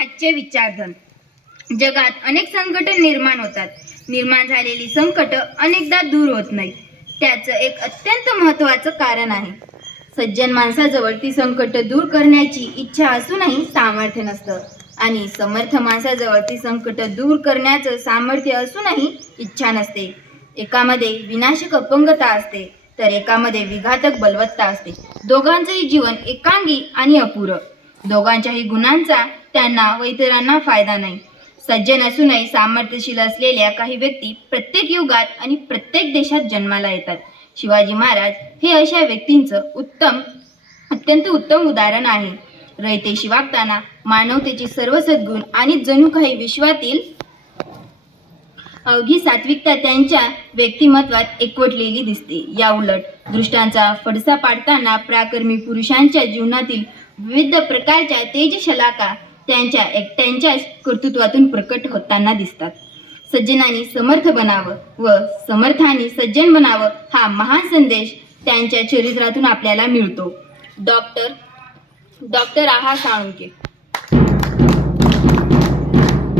आजचे विचारधन. जगात अनेक संकट निर्माण होतात. निर्माण झालेली संकट अनेकदा दूर होत नाही त्याचं एक अत्यंत महत्त्वाचं कारण आहे. सज्जन माणसाजवळ ती संकट दूर करण्याची इच्छा असूनही सामर्थ्य नसतं. आणि समर्थ माणसाजवळ ती संकट दूर करण्याचं सामर्थ्य असूनही इच्छा नसते. एकामध्ये विनाशक अपंगता असते तर एकामध्ये विघातक बलवत्ता असते. दोघांचंही जीवन एकांगी आणि अपुरं. दोघांच्याही गुणांचा त्यांना व इतरांना फायदा नाही. सज्जन असूनही सामर्थ्यशील असलेल्या काही व्यक्ती प्रत्येक युगात आणि प्रत्येक देशात जन्माला येतात. शिवाजी महाराज हे अशा व्यक्तींचं उत्तम अत्यंत उत्तम उदाहरण आहे. रयतेशी वागताना मानवतेचे सर्व सद्गुण आणि जणू काही विश्वातील अवघी सात्विकता त्यांच्या व्यक्तिमत्वात एकवटलेली दिसते. या उलट दृष्टांचा फडसा पाडताना प्राकर्मी पुरुषांच्या जीवनातील विविध प्रकारच्या तेजशलाका त्यांच्या एकट्यांच्या कर्तृत्वातून प्रकट होताना दिसतात. सज्जनांनी समर्थ बनावं व समर्थांनी सज्जन बनावं हा महान संदेश त्यांच्या चरित्रातून आपल्याला मिळतो. डॉक्टर डॉक्टर आहा साळुंके.